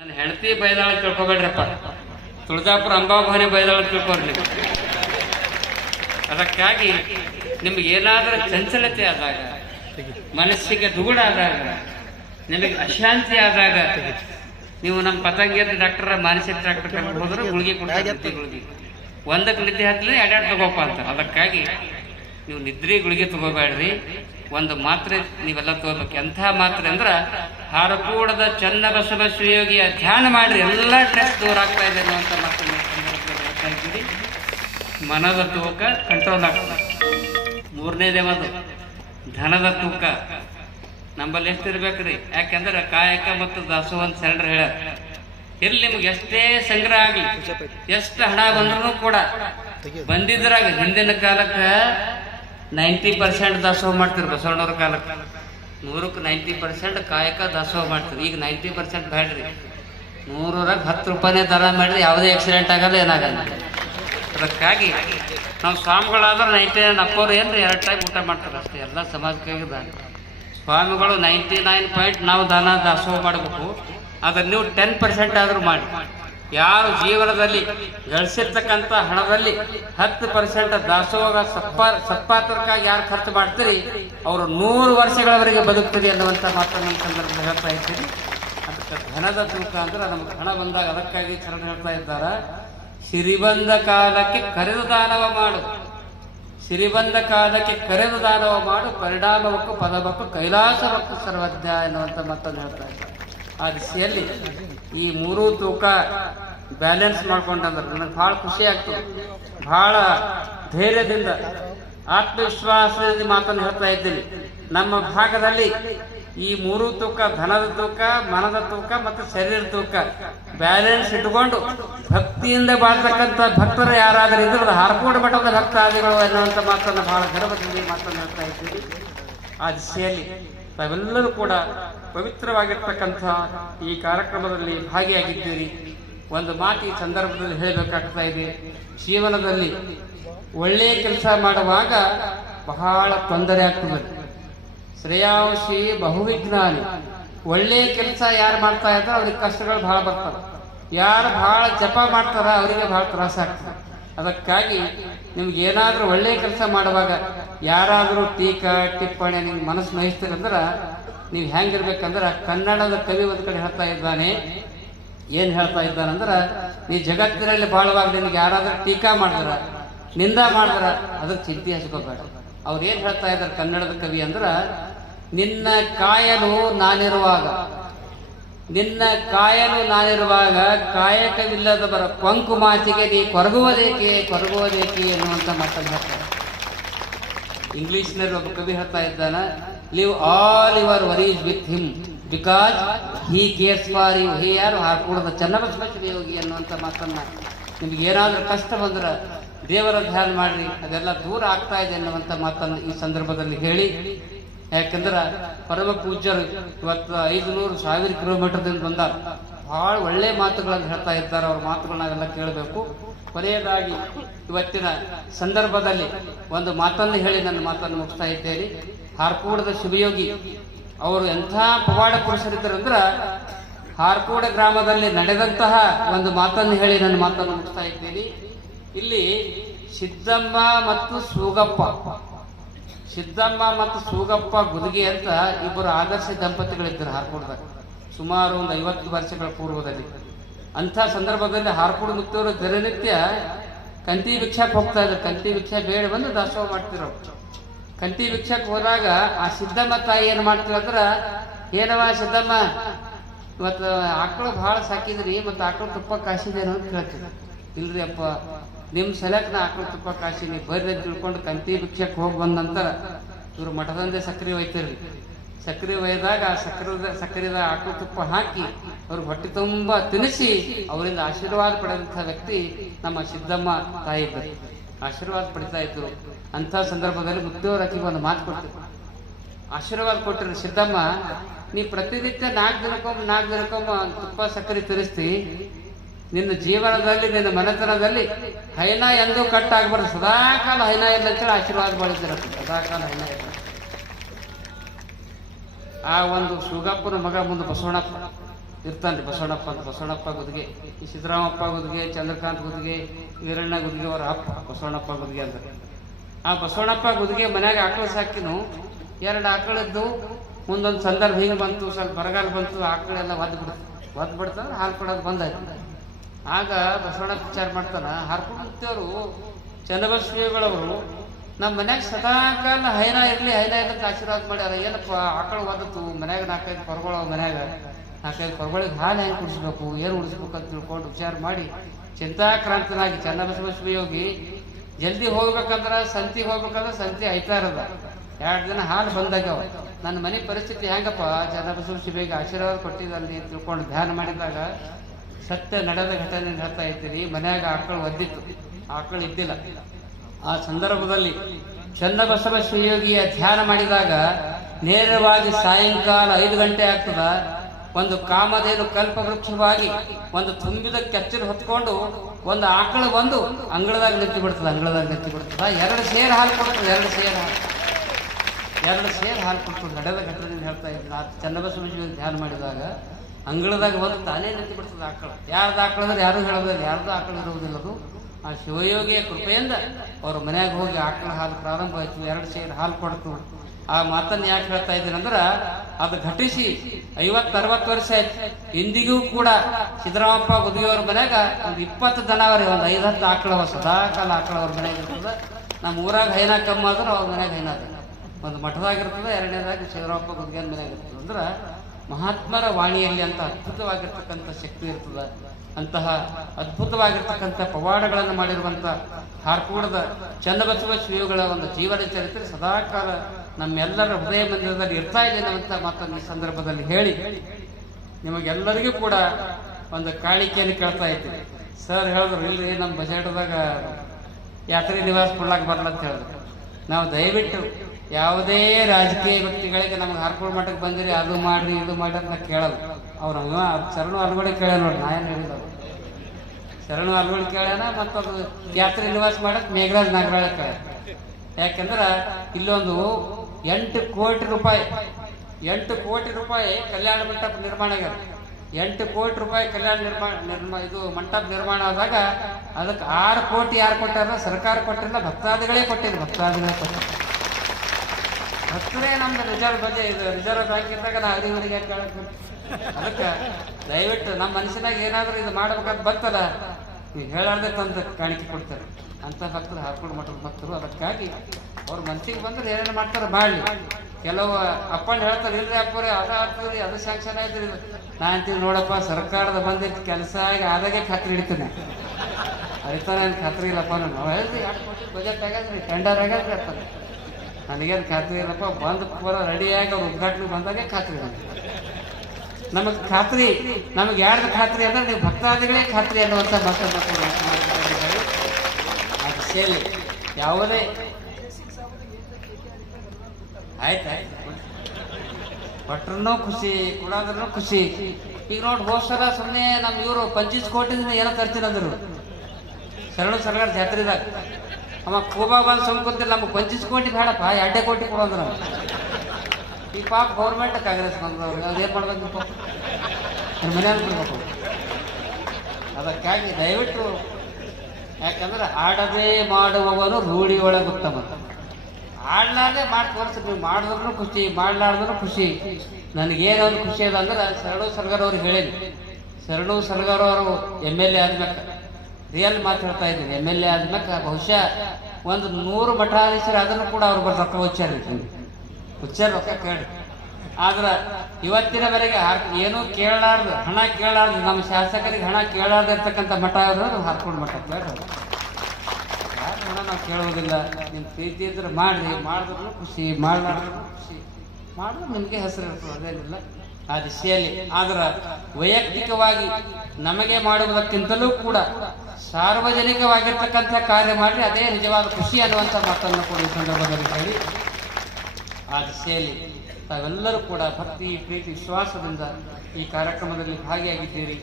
ನನ್ನ ಹೆಂಡತಿ ಬೈದಾಳ ತಿಳ್ಕೊಬೇಡ್ರಪ್ಪ, ತುಳಜಾಪುರ ಅಂಬಾಭವಾನಿ ಬೈದಾಳ ತಿಳ್ಕೊರ್ಲಿ. ಅದಕ್ಕಾಗಿ ನಿಮ್ಗೆ ಏನಾದರೂ ಚಂಚಲತೆ ಆದಾಗ, ಮನಸ್ಸಿಗೆ ದುಗುಡ ಆದಾಗ, ನಿಮಗೆ ಅಶಾಂತಿ ಆದಾಗ ನೀವು ನಮ್ಮ ಪತಂಗಿಯದ ಡಾಕ್ಟರ್ ಮಾನಸಿಕ ಡಾಕ್ಟರ್ ಕರ್ಕೊಂಡು ಹೋದ್ರೆ ಗುಳಿಗೆ ಕೊಡ್ತಾರೆ. ಗುಳಿಗೆ ಒಂದಕ್ಕೆ ನಿದ್ದೆ ಹತ್ತಲಿ ಎರಡೆರಡು ತಗೋಪ್ಪ ಅಂತ. ಅದಕ್ಕಾಗಿ ನೀವು ನಿದ್ರೆ ಗುಳಿಗೆ ತಗೋಬೇಡ್ರಿ, ಒಂದು ಮಾತ್ರೆ ನೀವೆಲ್ಲ ತಗೋಬೇಕು. ಎಂಥ ಮಾತ್ರೆ ಅಂದ್ರೆ ಹಾರಕೂಡದ ಚನ್ನಬಸವ ಶ್ರೀಯೋಗಿಯ ಧ್ಯಾನ ಮಾಡ್ರಿ, ಎಲ್ಲ ಸ್ಟ್ರೆಸ್ ದೂರ ಆಗ್ತಾ ಇದೆ ಅನ್ನುವಂಥ ಮಾತನ್ನು ಹೇಳ್ತಾ ಇದ್ದೀವಿ. ಮನದ ತೂಕ ಕಂಟ್ರೋಲ್ ಆಗ್ತದೆ. ಮೂರನೇದೇವದು ಧನದ ತೂಕ ನಮ್ಮಲ್ಲಿ ಎಷ್ಟಿರ್ಬೇಕ್ರಿ. ಯಾಕೆಂದ್ರೆ ಕಾಯಕ ಮತ್ತು ದಾಸೋಹ ಅಂತ ಸೆಂಡ್ರ್ ಹೇಳ್ಯಾರ. ಇಲ್ಲಿ ನಿಮ್ಗೆ ಎಷ್ಟೇ ಸಂಗ್ರಹ ಆಗಲಿ, ಎಷ್ಟು ಹಣ ಬಂದ್ರೂ ಕೂಡ ಬಂದಿದ್ರಾಗ ಹಿಂದಿನ ಕಾಲಕ್ಕೆ 90% ದಾಸೋಹ ಮಾಡ್ತಿರು. ಬಸವಣ್ಣವ್ರ ಕಾಲಕ್ಕೆ 100ಕ್ಕೆ 90% ಕಾಯಕ ದಾಸೋಹ ಮಾಡ್ತೀವಿ. ಈಗ 90% ಬೇಡ್ರಿ, 100ರಾಗ 10 ರೂಪಾಯಿನೇ ದರ ಮಾಡಿದ್ರೆ ಯಾವುದೇ ಆಕ್ಸಿಡೆಂಟ್ ಆಗಲ್ಲ, ಏನಾಗಲ್ಲ. ಅದಕ್ಕಾಗಿ ನಾವು ಸ್ವಾಮಿಗಳಾದ್ರೆ 99 ಅಪ್ಪವ್ರು ಏನ್ರಿ 2 ಟೈಮ್ ಊಟ ಮಾಡ್ತಾರೆ ಅಷ್ಟೇ. ಎಲ್ಲ ಸಮಾಜಕ್ಕಾಗಿ ದಾನ. ಸ್ವಾಮಿಗಳು 99 ನಾವು ದಾನ ದಾಸೋಹ ಮಾಡಬೇಕು. ಅದನ್ನು ನೀವು 10% ಆದರೂ ಮಾಡಿ. ಯಾರು ಜೀವನದಲ್ಲಿ ಗಳಿಸಿರ್ತಕ್ಕಂಥ ಹಣದಲ್ಲಿ 10% ದಾಸೋಹ ಸತ್ಪಾತ್ರಕ್ಕಾಗಿ ಯಾರು ಖರ್ಚು ಮಾಡ್ತೀರಿ ಅವರು 100 ವರ್ಷಗಳವರೆಗೆ ಬದುಕ್ತೀರಿ ಅನ್ನುವಂಥ ಮಾತನ್ನು ಸಂದರ್ಭದಲ್ಲಿ ಹೇಳ್ತಾ ಇದ್ದೀರಿ. ಅದಕ್ಕೆ ಧನದ ತೂಕ ಅಂದ್ರೆ ನಮ್ಗೆ ಹಣ ಬಂದಾಗ ಅದಕ್ಕಾಗಿ ಚರಣ ಹೇಳ್ತಾ ಇದ್ದಾರೆ, ಸಿರಿಬಂದ ಕಾಲಕ್ಕೆ ಕರೆದು ದಾನವ ಮಾಡು, ಸಿರಿಬಂದ ಕಾಲಕ್ಕೆ ಕರೆದು ದಾನವ ಮಾಡು, ಪರಿಣಾಮವಕ್ಕೂ ಪದವಕ್ಕೂ ಕೈಲಾಸವಕ್ಕೂ ಸರ್ವಜ್ಞ ಎನ್ನುವಂಥ ಮಾತನ್ನು ಹೇಳ್ತಾ ಇದ್ದಾರೆ. ಆ ದಿಸೆಯಲ್ಲಿ ಈ 3 ತೂಕ ಬ್ಯಾಲೆನ್ಸ್ ಮಾಡ್ಕೊಂಡಂದ್ರೆ ನನಗೆ ಭಾಳ ಖುಷಿ ಆಗ್ತದೆ. ಭಾಳ ಧೈರ್ಯದಿಂದ ಆತ್ಮವಿಶ್ವಾಸದಿಂದ ಮಾತನ್ನು ಹೇಳ್ತಾ ಇದ್ದೀನಿ. ನಮ್ಮ ಭಾಗದಲ್ಲಿ ಈ 3 ತೂಕ, ಧನದ ತೂಕ, ಮನದ ತೂಕ ಮತ್ತು ಶರೀರ ತೂಕ ಬ್ಯಾಲೆನ್ಸ್ ಇಟ್ಕೊಂಡು ಭಕ್ತಿಯಿಂದ ಬಾಳ್ತಕ್ಕಂಥ ಭಕ್ತರು ಯಾರಾದರೂ ಇದ್ರೆ ಹಾರಕೋಡು ಮಠದ ಭಕ್ತಾದಿಗಳು ಎನ್ನುವಂಥ ಮಾತನ್ನು ಬಹಳ ಗರ್ವದಿಂದ ಮಾತನ್ನು ಹೇಳ್ತಾ ಇದ್ದೀವಿ. ಆ ದಿಸೆಯಲ್ಲಿ ತಾವೆಲ್ಲರೂ ಕೂಡ ಪವಿತ್ರವಾಗಿರ್ತಕ್ಕಂಥ ಈ ಕಾರ್ಯಕ್ರಮದಲ್ಲಿ ಭಾಗಿಯಾಗಿದ್ದೀರಿ. ಒಂದು ಮಾತು ಈ ಸಂದರ್ಭದಲ್ಲಿ ಹೇಳಬೇಕಾಗ್ತಾ ಇದೆ. ಜೀವನದಲ್ಲಿ ಒಳ್ಳೆಯ ಕೆಲಸ ಮಾಡುವಾಗ ಬಹಳ ತೊಂದರೆ ಆಗ್ತದೆ. ಶ್ರೇಯಾಂಶಿ ಬಹುವಿಜ್ಞಾನಿ. ಒಳ್ಳೆಯ ಕೆಲಸ ಯಾರು ಮಾಡ್ತಾ ಇದ್ದಾರೆ ಅವ್ರಿಗೆ ಕಷ್ಟಗಳು ಬಹಳ ಬರ್ತವೆ. ಯಾರು ಬಹಳ ಜಪ ಮಾಡ್ತಾರ ಅವರಿಗೆ ಬಹಳ ತ್ರಾಸ ಆಗ್ತದೆ. ಅದಕ್ಕಾಗಿ ನಿಮ್ಗೆ ಏನಾದರೂ ಒಳ್ಳೆಯ ಕೆಲಸ ಮಾಡುವಾಗ ಯಾರಾದರೂ ಟೀಕಾ ಟಿಪ್ಪಣಿ ನಿಮ್ಗೆ ಮನಸ್ಸು ನೋಯಿಸ್ತೀರಂದ್ರೆ ನೀವು ಹೆಂಗಿರ್ಬೇಕಂದ್ರೆ ಕನ್ನಡದ ಕವಿ ಒಂದು ಕಡೆ ಹೇಳ್ತಾ ಇದ್ದಾನೆ. ಏನು ಹೇಳ್ತಾ ಇದ್ದಾನಂದ್ರೆ, ನೀ ಜಗತ್ತಿನಲ್ಲಿ ಬಾಳುವಾಗ ನಿನಗೆ ಯಾರಾದ್ರೂ ಟೀಕಾ ಮಾಡಿದ್ರ, ನಿಂದ ಮಾಡಿದ್ರ ಅದ್ರ ಚಿಂತೆ ಹಚ್ಕೋಬೇಡ. ಅವ್ರು ಏನು ಹೇಳ್ತಾ ಇದ್ದಾರೆ ಕನ್ನಡದ ಕವಿ ಅಂದ್ರೆ, ನಿನ್ನ ಕಾಯನು ನಾನಿರುವಾಗ, ನಿನ್ನ ಕಾಯನು ನಾನಿರುವಾಗ ಕಾಯಕವಿಲ್ಲದವರ ಕೊಂಕು ಮಾತಿಗೆ ನೀ ಕೊರಗುವುದೇಕೆ ಎನ್ನುವಂಥ ಮಾತನ್ನು ಹೇಳ್ತಾರೆ. ಇಂಗ್ಲಿಷ್ನಲ್ಲಿ ಒಬ್ಬ ಕವಿ ಹೇಳ್ತಾ ಇದ್ದಾನ, live all your worries with him because he cares for you. ಹೇ ಯಾರು ಹಾಕೂಡದ ಚನ್ನಬಸವ ಯೋಗಿ ಅನ್ನುವಂಥ ಮಾತನ್ನ. ನಿಮ್ಗೆ ಏನಾದ್ರೂ ಕಷ್ಟ ಬಂದ್ರೆ ದೇವರ ಧ್ಯಾನ ಮಾಡ್ರಿ, ಅದೆಲ್ಲ ದೂರ ಆಗ್ತಾ ಇದೆ ಅನ್ನುವಂಥ ಮಾತನ್ನು ಈ ಸಂದರ್ಭದಲ್ಲಿ ಹೇಳಿ. ಯಾಕಂದ್ರೆ ಪರಮ ಪೂಜ್ಯರು ಇವತ್ತು 500,000 ಕಿಲೋಮೀಟರ್ದಿಂದ ಬಂದಾರ. ಬಹಳ ಒಳ್ಳೆ ಮಾತುಗಳನ್ನು ಹೇಳ್ತಾ ಇದ್ದಾರೆ. ಅವ್ರ ಮಾತುಗಳನ್ನ ನಾವೆಲ್ಲ ಕೇಳಬೇಕು. ಕೊನೆಯದಾಗಿ ಇವತ್ತಿನ ಸಂದರ್ಭದಲ್ಲಿ ಒಂದು ಮಾತನ್ನು ಹೇಳಿ ನನ್ನ ಮಾತನ್ನು ಮುಗಿಸ್ತಾ ಇದ್ದೇನೆ. ಹಾರಕೂಡದ ಶಿವಯೋಗಿ ಅವರು ಎಂಥ ಪವಾಡ ಪುರುಷರಿದ್ದರಂದ್ರೆ, ಹಾರಕೂಡ ಗ್ರಾಮದಲ್ಲಿ ನಡೆದಂತಹ ಒಂದು ಮಾತನ್ನು ಹೇಳಿ ನನ್ನ ಮಾತನ್ನು ಮುಗಿಸ್ತಾ ಇದ್ದೇನೆ. ಇಲ್ಲಿ ಸಿದ್ದಮ್ಮ ಮತ್ತು ಸೂಗಪ್ಪ ಗುದಗಿ ಅಂತ ಇಬ್ಬರು ಆದರ್ಶ ದಂಪತಿಗಳಿದ್ದರು ಹಾರಕೂಡದಾಗ, ಸುಮಾರು ಒಂದು 50 ವರ್ಷಗಳ ಪೂರ್ವದಲ್ಲಿ. ಅಂಥ ಸಂದರ್ಭದಲ್ಲಿ ಹಾರಕೂಡ ಮುತ್ತವರು ದಿನನಿತ್ಯ ಕಂತಿ ಭಿಕ್ಷಾಕ್ ಹೋಗ್ತಾ ಇದ್ರು. ಕಂತಿ ಭಿಕ್ಷಾ ಬೇಡ ಬಂದು ದಾಸೋಹ ಮಾಡ್ತಿರೋ. ಕಂತಿ ಭಿಕ್ಷಾಕ್ ಹೋದಾಗ ಆ ಸಿದ್ದಮ್ಮ ತಾಯಿ ಏನು ಮಾಡ್ತೀರಂದ್ರ, ಏನವ ಸಿದ್ದಮ್ಮ ಇವತ್ತು ಆಕಳು ಭಾಳ ಸಾಕಿದ್ರಿ, ಮತ್ತು ಆಕಳು ತುಪ್ಪ ಕಾಸಿದೇನೋ ಅಂತ ಕೇಳ್ತಿದ್ರು. ಇಲ್ರಿ ಅಪ್ಪ, ನಿಮ್ಮ ಸಲಕ್ನ ಆಕಳು ತುಪ್ಪ ಕಾಸಿನಿ, ಬರ್ರಿ ತಿಳ್ಕೊಂಡು ಕಂತಿ ಭಿಕ್ಷಾಕ್ ಹೋಗಿ ಬಂದ ನಂತರ ಇವ್ರು ಮಠದಂದೆ ಸಕ್ಕರೆ ಒಯ್ತಿರ್ರಿ. ಸಕ್ಕರೆ ಒಯ್ದಾಗ ಆ ಸಕ್ಕರೆದ ಆಕಳು ತುಪ್ಪ ಹಾಕಿ ಅವ್ರಿಗೆ ಹೊಟ್ಟೆ ತುಂಬ ತಿನ್ನಿಸಿ ಅವರಿಂದ ಆಶೀರ್ವಾದ ಪಡೆದಂಥ ವ್ಯಕ್ತಿ ನಮ್ಮ ಸಿದ್ದಮ್ಮ ತಾಯಿ ಇದ್ದರು. ಆಶೀರ್ವಾದ ಪಡಿತಾ ಇದ್ರು. ಅಂಥ ಸಂದರ್ಭದಲ್ಲಿ ಮುತ್ತಿಯವ್ರ ಆಕಿಗೆ ಒಂದು ಮಾತು ಕೊಡ್ತಿದ್ರು. ಆಶೀರ್ವಾದ ಕೊಟ್ಟಿರು, ಸಿದ್ದಮ್ಮ ನೀ ಪ್ರತಿನಿತ್ಯ 4 ದಿನಕ್ಕೊಮ್ಮೆ ತುಪ್ಪ ಸಕ್ಕರೆ ತಿನ್ನಿಸ್ತಿ, ನಿನ್ನ ಜೀವನದಲ್ಲಿ ನಿನ್ನ ಮನೆತನದಲ್ಲಿ ಹೈನ ಎಂದೂ ಕಟ್ಟಾಗಬಾರ್ದು, ಸದಾಕಾಲ ಹೈನ ಇಲ್ಲ ಅಂತೇಳಿ ಆಶೀರ್ವಾದ ಮಾಡಿದ್ದೀರ. ಸದಾಕಾಲ ಹೈನ ಇಲ್ಲ. ಆ ಒಂದು ಶಿವಗಪ್ಪನ ಮಗ ಮುಂದೆ ಬಸವಣ್ಣಪ್ಪ ಇರ್ತಾನೆ ಬಸವಣ್ಣಪ್ಪ ಅಂತ. ಬಸವಣ್ಣಪ್ಪ ಗುದ್ಗೆ, ಈ ಸಿದ್ದರಾಮಪ್ಪ ಗುದ್ಗೆ, ಚಂದ್ರಕಾಂತ್ ಗುದ್ಗೆ, ವೀರಣ್ಣ ಗುದ್ಗೆ ಅವರ ಅಪ್ಪ ಬಸವಣ್ಣಪ್ಪ ಗುದ್ಗೆ ಅಂತ. ಆ ಬಸವಣ್ಣಪ್ಪ ಗುದ್ಗೆ ಮನ್ಯಾಗ ಆಕಳು ಸಾಕಿನು, 2 ಆಕಳಿದ್ದು. ಮುಂದೊಂದು ಸಂದರ್ಭ ಹಿಂಗೆ ಬಂತು, ಸ್ವಲ್ಪ ಬರಗಾಲ ಬಂತು, ಆಕಳೆಲ್ಲ ಒದ್ದು ಬಿಡ್ತಾರೆ, ಹಾಲು ಕೊಡೋದು ಬಂದಾಯ್ತು. ಆಗ ಬಸವಣ್ಣ ವಿಚಾರ ಮಾಡ್ತಾನ, ಹರ್ಕೊಂಡು ಮುಕ್ತಿಯವರು ಚನ್ನಬಸವೇಗಳವರು ನಮ್ಮ ಮನ್ಯಾಗ ಸದಾಕಾಲ ಹೈನ ಇರಲಿ ಅಂತ ಆಶೀರ್ವಾದ ಮಾಡ್ಯಾರ. ಏನಪ್ಪ ಆಕಳು ಒದತ್ತು ಮನ್ಯಾಗ 4-5 ಕೊರಗಳು, ಮನ್ಯಾಗ 4-5 ಕೊರಗಳಿಗೆ ಹಾಲು ಹೆಂಗೆ ಕುಡಿಸ್ಬೇಕು, ಏನು ಉಳಿಸ್ಬೇಕು ಅಂತ ತಿಳ್ಕೊಂಡು ವಿಚಾರ ಮಾಡಿ ಚಿಂತಾಕ್ರಾಂತನಾಗಿ ಚನ್ನಬಸವ ಶಿವಯೋಗಿ ಜಲ್ದಿ ಹೋಗ್ಬೇಕಂದ್ರೆ ಸಂತಿಗೆ ಹೋಗ್ಬೇಕಂದ್ರೆ ಸಂತಿ ಐತಾ ಇರೋದ 2 ದಿನ ಹಾಲು ಬಂದಾಗ್ಯಾವ. ನನ್ನ ಮನೆ ಪರಿಸ್ಥಿತಿ ಹೆಂಗಪ್ಪ, ಚನ್ನಬಸವ ಶಿವಯೋಗಿ ಆಶೀರ್ವಾದ ಕೊಟ್ಟಿದ್ದಲ್ಲಿ ತಿಳ್ಕೊಂಡು ಧ್ಯಾನ ಮಾಡಿದಾಗ ಸತ್ಯ ನಡೆದ ಘಟನೆ ಹೇಳ್ತಾ ಇದ್ದೀರಿ. ಮನ್ಯಾಗ ಆಕಳು ಒದ್ದಿತ್ತು, ಆಕಳು ಇದ್ದಿಲ್ಲ. ಆ ಸಂದರ್ಭದಲ್ಲಿ ಚನ್ನಬಸವ ಶಿವಯೋಗಿಯ ಧ್ಯಾನ ಮಾಡಿದಾಗ ನೇರವಾಗಿ ಸಾಯಂಕಾಲ 5 ಗಂಟೆ ಆಗ್ತದ. ಒಂದು ಕಾಮಧೇನು ಕಲ್ಪವೃಕ್ಷವಾಗಿ ಒಂದು ತುಂಬಿದ ಕೆಚ್ಚಲು ಹೊತ್ಕೊಂಡು ಒಂದು ಆಕಳು ಬಂದು ಅಂಗಳದಾಗ ನೆತ್ತಿ ಬಿಡ್ತದ. 2 ಸೇರ್ ಹಾಲು ಕೊಡ್ತದೆ. 2 ಸೇರ್ ಹಾಲು ಕೊಡ್ತದೆ. ನಡೆದ ಘಟನೆ ಹೇಳ್ತಾ ಇದ್ದೀನಿ. ಚನ್ನಬಸವ ಶಿವಯೋಗಿ ಧ್ಯಾನ ಮಾಡಿದಾಗ ಅಂಗಳದಾಗ ಒಂದು ತಾನೇ ನೆತ್ತಿ ಬಿಡ್ತದೆ ಆಕಳು. ಯಾರ್ದು ಆಕಳು ಅಂದ್ರೆ ಯಾರು ಹೇಳೋದಿಲ್ಲ, ಯಾರ್ದು ಆಕಳು ಇರುವುದಿಲ್ಲ. ಅದು ಆ ಶಿವಯೋಗಿಯ ಕೃಪೆಯಿಂದ ಅವ್ರ ಮನ್ಯಾಗ ಹೋಗಿ ಆಕಳ ಹಾಲು ಪ್ರಾರಂಭ ಆಯ್ತು. 2 ಸೇರ್ ಹಾಲು ಕೊಡ್ತು. ಆ ಮಾತನ್ನು ಯಾಕೆ ಹೇಳ್ತಾ ಇದ್ದೀನಿ ಅಂದ್ರೆ, ಅದು ಘಟಿಸಿ 50-60 ವರ್ಷ ಆಯ್ತು. ಇಂದಿಗೂ ಕೂಡ ಸಿದ್ದರಾಮಪ್ಪ ಗುದ್ದಿಯವ್ರ ಮನ್ಯಾಗ ಒಂದು 20 ದನವರೆ, ಒಂದು 5-10 ಆಕಳ ಸದಾಕಾಲ ಆಕಳ ಅವ್ರ ಮನ್ಯಾಗ ಇರ್ತದೆ. ನಮ್ಮ ಊರಾಗ ಹೈನ ಕಮ್ಮ ಆದ್ರೆ ಅವ್ರ ಮನ್ಯಾಗ ಹೈನ ಅದ. ಒಂದು ಮಠದಾಗಿರ್ತದೆ, 2ನೇದಾಗಿ ಸಿದ್ದರಾಮಪ್ಪ ಗುದ್ದಿಯವ್ರ ಮನ್ಯಾಗ ಇರ್ತದೆ. ಅಂದ್ರೆ ಮಹಾತ್ಮರ ವಾಣಿಯಲ್ಲಿ ಅಂತ ಅದ್ಭುತವಾಗಿರ್ತಕ್ಕಂಥ ಶಕ್ತಿ ಇರ್ತದೆ. ಅಂತಹ ಅದ್ಭುತವಾಗಿರ್ತಕ್ಕಂಥ ಪವಾಡಗಳನ್ನು ಮಾಡಿರುವಂಥ ಹಾರ್ಕೂಡದ ಚನ್ನಬಸವ ಶಿವಯೋಗಿಗಳ ಒಂದು ಜೀವನ ಚರಿತ್ರೆ ಸದಾಕಾಲ ನಮ್ಮೆಲ್ಲರ ಹೃದಯ ಮಂದಿರದಲ್ಲಿ ಇರ್ತಾ ಇದೆ ಅಂತ ಮಾತನ್ನು ಈ ಸಂದರ್ಭದಲ್ಲಿ ಹೇಳಿ ನಿಮಗೆಲ್ಲರಿಗೂ ಕೂಡ ಒಂದು ಕಾಣಿಕೆಯನ್ನು ಕೇಳ್ತಾ ಇದ್ದೀವಿ. ಸರ್ ಹೇಳಿದ್ರು, ಇಲ್ರಿ ನಮ್ಮ ಬಜೆಟ್ದಾಗ ಯಾತ್ರೆ ನಿವಾಸ ಕೊಡ್ಲಾಕ ಬರಲ್ಲ ಅಂತ ಹೇಳಿದ್ರು. ನಾವು ದಯವಿಟ್ಟು ಯಾವುದೇ ರಾಜಕೀಯ ವ್ಯಕ್ತಿಗಳಿಗೆ ನಮ್ಗೆ ಹಾರ್ಕೋಡ್ ಮಠಕ್ಕೆ ಬಂದಿರಿ ಅದು ಮಾಡ್ರಿ ಇದು ಮಾಡ್ರಿ ಅಂತ ಕೇಳಲ್ಲ. ಅವ್ರು ಶರಣು ಅಲ್ಗೋಡಿ ಕೇಳ್ಯಾನ ನೋಡಿ, ನಾ ಏನು ಹೇಳಿಲ್ಲ. ಶರಣು ಅಲ್ಗೋಡಿ ಕೇಳ್ಯಾನ, ಮತ್ತದು ಯಾತ್ರೆ ನಿವಾಸ ಮಾಡಕ್ ಮೇಘರಾಜ್ ನಾಗರಾಳ ಕೇಳ. ಯಾಕೆಂದ್ರೆ ಇಲ್ಲೊಂದು 8 ಕೋಟಿ ರೂಪಾಯಿ ಕಲ್ಯಾಣ ಮಂಟಪ ನಿರ್ಮಾಣ ಆಗ್ಯಾರ. 8 ಕೋಟಿ ರೂಪಾಯಿ ಕಲ್ಯಾಣ ಇದು ಮಂಟಪ ನಿರ್ಮಾಣ ಆದಾಗ ಅದಕ್ಕೆ 6 ಕೋಟಿ ಯಾರು ಕೊಟ್ಟಾರ? ಸರ್ಕಾರ ಕೊಟ್ಟಿಲ್ಲ, ಭಕ್ತಾದಿಗಳೇ ಕೊಟ್ಟಿದ್ರು. ಭಕ್ತರೇ ನಮ್ದು ರಿಸರ್ವ್ ಬ್ಯಾಂಕ್ ಇದ್ದಾಗ ನಾ ಅವರಿಗೆ ಕೇಳಕ್ಕೆ. ಅದಕ್ಕೆ ದಯವಿಟ್ಟು ನಮ್ಮ ಮನಸ್ಸಿನಾಗ ಏನಾದರೂ ಇದು ಮಾಡ್ಬೇಕಂತ ಬರ್ತಲ್ಲ, ನೀವು ಹೇಳಾರ್ದೆ ತಂದು ಕಾಣಿಕೆ ಕೊಡ್ತಾರೆ ಅಂತ ಭಕ್ತರು, ಹಾರ್ಕೊಂಡು ಮಠದ ಭಕ್ತರು. ಅದಕ್ಕಾಗಿ ಅವ್ರ ಮನಸ್ಸಿಗೆ ಬಂದ್ರೆ ಏನೇನು ಮಾಡ್ತಾರೆ ಮಾಡಲಿ. ಕೆಲವು ಅಪ್ಪಣ್ಣ ಹೇಳ್ತಾರೆ, ಇಲ್ರಿ ಅಪ್ಪರೇ ಅದು ಆಗ್ತದ್ರಿ, ಅದು ಸ್ಯಾಂಕ್ಷನ್ ಆಯ್ತು. ನಾ ಅಂತೀನಿ, ನೋಡಪ್ಪ ಸರ್ಕಾರದ ಬಂದಿತ್ತು ಕೆಲಸ ಆಗಿ ಆದಾಗೆ ಖಾತ್ರಿ ಹಿಡಿತೀನಿ. ಅದಕ್ಕೆ ಏನು ಖಾತ್ರಿ ಇಲ್ಲಪ್ಪ. ನಾವು ಹೇಳ್ರಿ 2 ಕೋಟಿ ಬಜೆಟ್ ಆಗ್ಯಾದ್ರಿ, ಟೆಂಡರ್ ಆಗ್ಯಾದ್ರಿ ಅಂತಾರೆ. ನನಗೇನು ಖಾತ್ರಿ ಇಲ್ಲಪ್ಪ, ಬಂದು ಪೂರ ರೆಡಿಯಾಗಿ ಅವ್ರು ಉದ್ಘಾಟನೆ ಬಂದಾಗೆ ಖಾತ್ರಿ ನಮಗೆ ಖಾತ್ರಿ. ನಮಗೆ ಯಾರ್ದು ಖಾತ್ರಿ ಅಂದ್ರೆ ನೀವು ಭಕ್ತಾದಿಗಳೇ ಖಾತ್ರಿ ಅನ್ನುವಂಥ ಮಾತನ್ನು ಅದು ಸೇಲಿ ಯಾವುದೇ ಆಯ್ತಾಯ್ತು ಕೊಟ್ರೂ ಖುಷಿ, ಕೊಡೋದ್ರೂ ಖುಷಿ. ಈಗ ನೋಡಿ ಹೋದ್ಸಲ ಸುಮ್ಮನೆ ನಮ್ಮ ಇವರು 25 ಕೋಟಿದಿಂದ ಏನೋ ತರ್ತೀನಿ ಅಂದರು ಶರಣು ಸರ್ಕಾರ ಜಾತ್ರೆದಾಗ. ಅಮ್ಮ ಕೋಬಾ ಬಂದು ಸುಮ್ಕೊಂತಿಲ್ಲ, ನಮ್ಗೆ 25 ಕೋಟಿ ಬೇಡಪ್ಪ, 2 ಕೋಟಿ ಕೊಡೋದ್ರ. ಈ ಪಾಪ ಗೌರ್ಮೆಂಟ್ ಕಾಂಗ್ರೆಸ್ ಬಂದವ್ರು ಅದೇನು ಮಾಡ್ಬೇಕು, ಮನೆಯಲ್ಲಿ ಬಿಡ್ಬೇಕು. ಅದಕ್ಕಾಗಿ ದಯವಿಟ್ಟು, ಯಾಕಂದ್ರೆ ಆಡದೆ ಮಾಡುವವನು ರೂಢಿ ಒಳಗೆ ಉತ್ತಮ. ಆಡ್ಲಾರ್ದೆ ಮಾಡಿ ತೋರಿಸಿ, ನೀವು ಮಾಡಿದ್ರು ಖುಷಿ, ಮಾಡ್ಲಾರ್ದ್ರು ಖುಷಿ. ನನಗೇನೊಂದು ಖುಷಿ ಅದ ಅಂದ್ರೆ, ಶರಣು ಸರ್ಗಾರ್ ಅವ್ರಿಗೆ ಹೇಳೀನಿ. ಶರಣು ಸರ್ಗಾರ್ ಅವರು MLA ಆದ್ಮೇಲೆ, ರಿಯಲ್ ಮಾತು ಹೇಳ್ತಾ ಇದ್ದೀನಿ, MLA ಆದ್ಮೇಲೆ ಬಹುಶಃ ಒಂದು 100 ಮಠಾಧೀಶರು ಅದನ್ನು ಕೂಡ ಅವ್ರು ರೊಕ್ಕ ಹುಚ್ಚಾರ ರೊಕ್ಕ ಕೇಳಿ. ಆದ್ರೆ ಇವತ್ತಿನವರೆಗೆ ಏನೂ ಕೇಳಲಾರ್ದು, ಹಣ ಕೇಳಲಾರ್ದು, ನಮ್ಮ ಶಾಸಕರಿಗೆ ಹಣ ಕೇಳಲಾರ್ದು ಇರ್ತಕ್ಕಂಥ ಮಠ ಅವರು ಹಾರ್ಕೊಂಡು ಮಠ. ಯಾರು ಹಣ ನಾವು ಕೇಳೋದಿಲ್ಲ. ನಿಮ್ಮ ಪ್ರೀತಿ ಇದ್ರೆ ಮಾಡ್ರಿ, ಮಾಡಿದ್ರು ಖುಷಿ, ಮಾಡ್ಲಾರ್ದ್ರು ಖುಷಿ, ಮಾಡಿದ್ರೆ ನಿಮಗೆ ಹೆಸರು ಇರ್ತದೆ, ಅದೇನಿಲ್ಲ ಆ ದಿಶೆಯಲ್ಲಿ. ಆದ್ರೆ ವೈಯಕ್ತಿಕವಾಗಿ ನಮಗೆ ಮಾಡುವುದಕ್ಕಿಂತಲೂ ಕೂಡ ಸಾರ್ವಜನಿಕವಾಗಿರ್ತಕ್ಕಂಥ ಕಾರ್ಯ ಮಾಡಿ ಅದೇ ನಿಜವಾದ ಖುಷಿ ಅನ್ನುವಂಥ ಮಾತನ್ನು ಕೂಡ ಈ ಸಂದರ್ಭದಲ್ಲಿ ಹೇಳಿ, ಆ ದಿಶೆಯಲ್ಲಿ ತಾವೆಲ್ಲರೂ ಕೂಡ ಭಕ್ತಿ, ಪ್ರೀತಿ, ವಿಶ್ವಾಸದಿಂದ ಈ ಕಾರ್ಯಕ್ರಮದಲ್ಲಿ ಭಾಗಿಯಾಗಿದ್ದೀರಿ.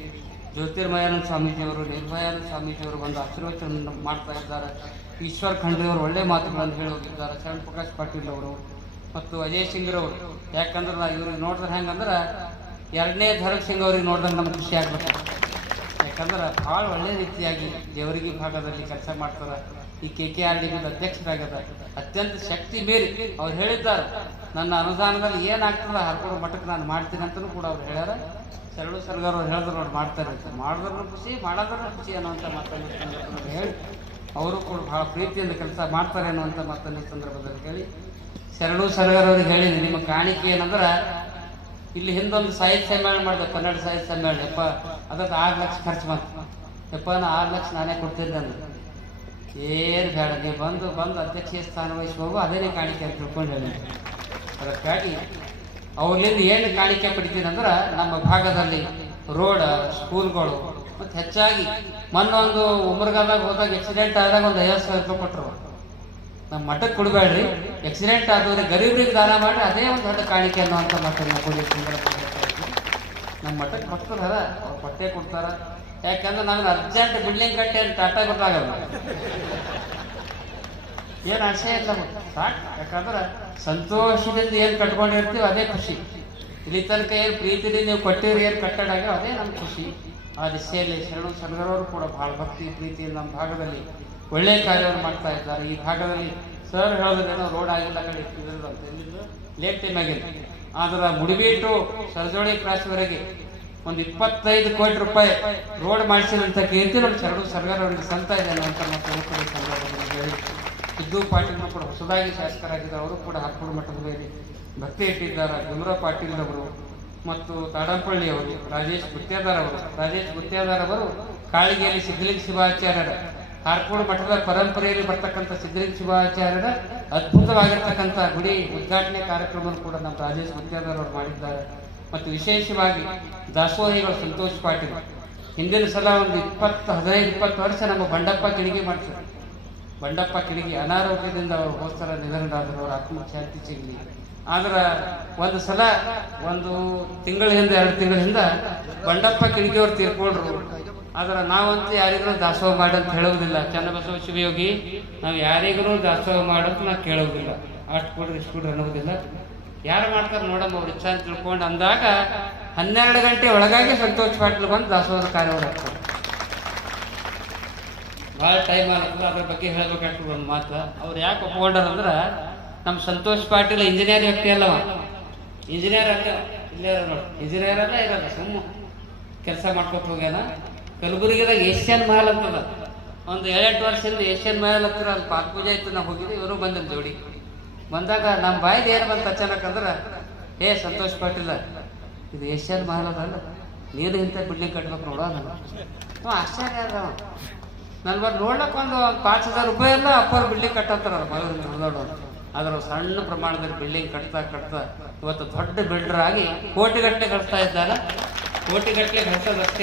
ಜ್ಯೋತಿರ್ಮಯಾನಂದ ಸ್ವಾಮೀಜಿಯವರು, ನಿರ್ಭಯಾನಂದ ಸ್ವಾಮೀಜಿಯವರು ಬಂದು ಆಶೀರ್ವಚನ ಮಾಡ್ತಾ ಇದ್ದಾರೆ. ಈಶ್ವರ್ ಖಂಡ್ರೆಯವರು ಒಳ್ಳೆ ಮಾತುಗಳನ್ನು ಹೇಳಿ ಹೋಗಿದ್ದಾರೆ. ಶರಣ್ ಪ್ರಕಾಶ್ ಪಾಟೀಲ್ ಅವರು ಮತ್ತು ಅಜಯ್ ಸಿಂಗ್ರವರು. ಯಾಕಂದ್ರೆ ನಾವು ಇವ್ರಿಗೆ ನೋಡಿದ್ರೆ ಹೆಂಗಂದ್ರೆ ಎರಡನೇ ಧರಕ್ ಸಿಂಗ್ ಅವ್ರಿಗೆ ನೋಡಿದಾಗ ನಮ್ಗೆ ಖುಷಿ ಆಗ್ಬೇಕು. ಯಾಕಂದ್ರೆ ಭಾಳ ಒಳ್ಳೆ ರೀತಿಯಾಗಿ ದೇವರಿಗೆ ಭಾಗದಲ್ಲಿ ಕೆಲಸ ಮಾಡ್ತಾರೆ. ಈ KKRD ಅಧ್ಯಕ್ಷರಾಗ್ಯದ ಅತ್ಯಂತ ಶಕ್ತಿ ಮೀರಿ ಅವ್ರು ಹೇಳಿದ್ದಾರೆ, ನನ್ನ ಅನುದಾನದಲ್ಲಿ ಏನಾಗ್ತದ ಹರ್ಕೋಡು ಮಠಕ್ಕೆ ನಾನು ಮಾಡ್ತೀನಿ ಅಂತಲೂ ಕೂಡ ಅವ್ರು ಹೇಳ್ಯಾರ. ಶರಣು ಸರ್ಗಾರ್ ಅವ್ರು ಹೇಳಿದ್ರು ಅವ್ರು ಮಾಡ್ತಾರೆ ಅಂತ, ಮಾಡಿದ್ರೂ ಖುಷಿ ಮಾಡೋದ್ರೂ ಖುಷಿ ಅನ್ನುವಂಥ ಮಾತನ್ನು ಹೇಳಿ ಅವರು ಕೂಡ ಭಾಳ ಪ್ರೀತಿಯಿಂದ ಕೆಲಸ ಮಾಡ್ತಾರೆ ಅನ್ನುವಂಥ ಮಾತನ್ನು ಈ ಸಂದರ್ಭದಲ್ಲಿ ಹೇಳಿ ಶರಣು ಸರ್ಗಾರ್ ಅವ್ರಿಗೆ ಹೇಳಿ, ನಿಮ್ಮ ಕಾಣಿಕೆ ಏನಂದ್ರೆ ಇಲ್ಲಿ ಹಿಂದೊಂದು ಸಾಹಿತ್ಯ ಸಮ್ಮೇಳನ ಮಾಡಿದೆ, ಕನ್ನಡ ಸಾಹಿತ್ಯ ಸಮ್ಮೇಳನ. ಯಪ್ಪ ಅದಕ್ಕೆ 6 ಲಕ್ಷ ಖರ್ಚು ಬಂತು. ಯಪ್ಪ ನಾ 6 ಲಕ್ಷ ನಾನೇ ಕೊಡ್ತಿದ್ದೆ ಅಂದ್ರೆ ಏನು ಬೇಡ, ನೀವು ಬಂದು ಅಧ್ಯಕ್ಷೀಯ ಸ್ಥಾನ ವಹಿಸಿ ಹೋಗು, ಅದೇ ಕಾಣಿಕೆ ಅಂತ ತಿಳ್ಕೊಂಡು ಹೇಳಿ. ಅದಕ್ಕಾಗಿ ಅವ್ರಿಂದ ಏನು ಕಾಣಿಕೆ ಪಡಿತೀನಿ ಅಂದ್ರೆ ನಮ್ಮ ಭಾಗದಲ್ಲಿ ರೋಡ್, ಸ್ಕೂಲ್ಗಳು ಮತ್ತು ಹೆಚ್ಚಾಗಿ ಮೊನ್ನೊಂದು ಉಮರ್ಗಾದಾಗ ಹೋದಾಗ ಆಕ್ಸಿಡೆಂಟ್ ಆದಾಗ ಒಂದು 50,000 ರೂಪಾಯಿ ಕೊಟ್ಟರು. ನಮ್ಮ ಮಠಕ್ಕೆ ಕೊಡಬೇಡ್ರಿ, ಆಕ್ಸಿಡೆಂಟ್ ಆದವ್ರಿಗೆ ಗರೀಬ್ರಿಗೆ ದಾನ ಮಾಡಿ ಅದೇ ಒಂದು ದೊಡ್ಡ ಕಾಣಿಕೆ ಅನ್ನುವಂಥ ಮಾತನ್ನು ಕೊಡಿ. ನಮ್ಮ ಮಠಕ್ಕೆ ಭಕ್ತರು ಅದ ಅವ್ರು ಕೊಟ್ಟೆ ಕೊಡ್ತಾರ. ಯಾಕಂದ್ರೆ ನಮ್ಗೆ ಅರ್ಜೆಂಟ್ ಬಿಲ್ಡಿಂಗ್ ಕಟ್ಟಿ ಅಂತ ಟಾಟಾ ಗೊತ್ತಾಗಲ್ಲ, ಏನು ಆಸೆ ಇಲ್ಲ ಸಾಕು. ಯಾಕಂದ್ರೆ ಸಂತೋಷದಿಂದ ಏನು ಕಟ್ಕೊಂಡಿರ್ತೀವಿ ಅದೇ ಖುಷಿ. ಇಲ್ಲಿ ತನಕ ಏನು ಪ್ರೀತಿಲಿ ನೀವು ಕೊಟ್ಟಿರಿ, ಏನು ಕಟ್ಟಡ ಆಗ್ಯಾವ ಅದೇ ನಮ್ಗೆ ಖುಷಿ. ಆ ದಿಸೆಯಲ್ಲಿ ಶರಣು ಸರ್ಗಾರವರು ಕೂಡ ಭಾಳ ಭಕ್ತಿ ಪ್ರೀತಿಯಿಂದ ನಮ್ಮ ಭಾಗದಲ್ಲಿ ಒಳ್ಳೆಯ ಕಾರ್ಯವನ್ನು ಮಾಡ್ತಾ ಇದ್ದಾರೆ. ಈ ಭಾಗದಲ್ಲಿ ಸರ್ ಹೇಳೋದ್ರೇನೋ ರೋಡ್ ಆಗಿಲ್ಲ ಕಡೆ ಲೇಟ್ ಟೈಮ್ ಆಗಿದೆ, ಆದ್ರೆ ಮುಡಿಬಿ ಟು ಸರ್ಜೋಳಿ ಕ್ರಾಸ್ವರೆಗೆ ಒಂದು 25 ಕೋಟಿ ರೂಪಾಯಿ ರೋಡ್ ಮಾಡಿಸಿದಂಥ ಕೀರ್ತಿ ನಮ್ಮ ಶರಣು ಸರ್ಗಾರ್ ಅವರಿಗೆ ಸಂತ ಇದೆ ಅನ್ನುವಂಥ ಮಾತನ್ನು ಸಂದರ್ಭದಲ್ಲಿ ಹೇಳಿ, ಸಿದ್ದು ಪಾಟೀಲ್ ಕೂಡ ಹೊಸದಾಗಿ ಶಾಸಕರಾಗಿದ್ದಾರೆ, ಅವರು ಕೂಡ ಹರ್ಕೋಡು ಮಠದ ಮೇಲೆ ಭಕ್ತಿ ಇಟ್ಟಿದ್ದಾರೆ. ಗುಮ್ರ ಪಾಟೀಲ್ ಅವರು ಮತ್ತು ತಾಡಂಪಳ್ಳಿ ಅವರು, ರಾಜೇಶ್ ಗುತ್ತೇದಾರ್ ಅವರು ಕಾಳಿಗೆಯಲ್ಲಿ ಸಿದ್ಧಲಿಂಗ ಶಿವಾಚಾರ್ಯರ ಹರ್ಕೋಡು ಮಠದ ಪರಂಪರೆಯಲ್ಲಿ ಬರ್ತಕ್ಕಂಥ ಸಿದ್ಧಲಿಂಗ ಶಿವಾಚಾರ್ಯರ ಅದ್ಭುತವಾಗಿರ್ತಕ್ಕಂಥ ಗುಡಿ ಉದ್ಘಾಟನೆ ಕಾರ್ಯಕ್ರಮವನ್ನು ಕೂಡ ನಮ್ಮ ರಾಜೇಶ್ ಗುತ್ತೇದಾರ್ ಅವರು ಮಾಡಿದ್ದಾರೆ. ಮತ್ತು ವಿಶೇಷವಾಗಿ ದಾಸೋಹಿಗಳು ಸಂತೋಷ್ ಪಾಟೀಲ್ ಹಿಂದಿನ ಸಲ ಒಂದು 15-20 ವರ್ಷ ನಮ್ಮ ಬಂಡಪ್ಪ ಕಿಡಿಗೆ ಮಾಡ್ತಾರೆ. ಬಂಡಪ್ಪ ಕಿಡಿಗೆ ಅನಾರೋಗ್ಯದಿಂದ ಅವರು ಹೋಸ್ತರ ನಿಧನರಾದರು, ಅವರ ಆತ್ಮಶಾಂತಿ ಸಿಗಲಿ. ಆದ್ರೆ ಒಂದು ಸಲ ಒಂದು ತಿಂಗಳ ಹಿಂದೆ 2 ತಿಂಗಳ ಹಿಂದೆ ಬಂಡಪ್ಪ ಕಿಡಿಗೆ ಅವ್ರು ತೀರ್ಕೊಂಡ್ರು. ಆದ್ರೆ ನಾವಂತೂ ಯಾರಿಗೂ ದಾಸೋಹ ಮಾಡಂತ ಹೇಳುವುದಿಲ್ಲ. ಚನ್ನಬಸವ ಶಿವಯೋಗಿ ನಾವು ಯಾರಿಗೂ ದಾಸೋಹ ಮಾಡಂತ ನಾವು ಕೇಳುವುದಿಲ್ಲ, ಅಷ್ಟು ಕೊಡ್ರಿ ಇಷ್ಟು ಕೊಡ್ರಿ ಅನ್ನೋದಿಲ್ಲ. ಯಾರು ಮಾಡ್ತಾರೆ ನೋಡಮ್ಮ ಅವ್ರು ಇಚ್ಛಾ ಅಂತ ತಿಳ್ಕೊಂಡು ಅಂದಾಗ 12 ಗಂಟೆ ಒಳಗಾಗಿ ಸಂತೋಷ್ ಪಾಟೀಲ್ ಬಂದು ದಾಸೋಹದ ಕಾರ್ಯವನ್ನು ಆಗ್ತದೆ. ಭಾಳ ಟೈಮ್ ಆಗ್ತದೆ, ಅದ್ರ ಬಗ್ಗೆ ಹೇಳ್ಬೇಕಾಗ್ತದೆ ಒಂದು ಮಾತು. ಅವ್ರು ಯಾಕೆ ಒಪ್ಕೊಂಡ್ರಂದ್ರೆ ನಮ್ಮ ಸಂತೋಷ್ ಪಾಟೀಲ್ ಇಂಜಿನಿಯರ್ ವ್ಯಕ್ತಿ ಅಲ್ಲವ, ಇಂಜಿನಿಯರ್ ಅಲ್ಲ, ಇಲ್ಲೇ ನೋಡಿ ಇಂಜಿನಿಯರ್ ಅಲ್ಲ ಇರಲ್ಲ, ಸುಮ್ಮ ಕೆಲಸ ಮಾಡ್ಕೊತ ಹೋಗ್ಯಾನ. ಕಲಬುರಗಿದಾಗ ಏಷ್ಯನ್ ಮಹಲ್ ಅಂತದ, ಒಂದು 7-8 ವರ್ಷದಿಂದ ಏಷ್ಯನ್ ಮಹಲ್ ಹತ್ತಿರ ಅಲ್ಲಿ ಪಾದ ಪೂಜೆ ಇತ್ತು. ನಾವು ಹೋಗಿದ್ವಿ, ಇವರು ಬಂದಿದ್ದು ಜೋಡಿ ಬಂದಾಗ ನಮ್ಮ ಬಾಯಿಗೆ ಏನು ಬಂತು ಅಚಾನಕ್ ಅಂದ್ರೆ, ಸಂತೋಷ್ ಪಾಟೀಲ ಇದು ಏಷ್ಯನ್ ಮಹಲ್ ಅದಲ್ಲ, ನೀನು ಇಂಥ ಬಿಲ್ಡಿಂಗ್ ಕಟ್ಬೇಕು ನೋಡೋ ನಾನು ಆಶ್ಚರ್ಯ ಅದ. ನನ್ನ ಬರ್ ನೋಡ್ಲಕ್ಕೆ ಒಂದು 5,000 ರೂಪಾಯಿ ಎಲ್ಲ ಅಪ್ಪರ್ ಬಿಲ್ಡಿಂಗ್ ಕಟ್ಟತ್ತಾರ ದೊಡ್ಡ. ಆದ್ರೆ ಸಣ್ಣ ಪ್ರಮಾಣದಲ್ಲಿ ಬಿಲ್ಡಿಂಗ್ ಕಟ್ತಾ ಇವತ್ತು ದೊಡ್ಡ ಬಿಲ್ಡರ್ ಆಗಿ ಕೋಟಿಗಟ್ಟಲೆ ಗಳಿಸ್ತಾ ಇದ್ದಾರ. ಕೋಟಿಗಟ್ಟಲೆ ಗಳಿಸೋದಷ್ಟೇ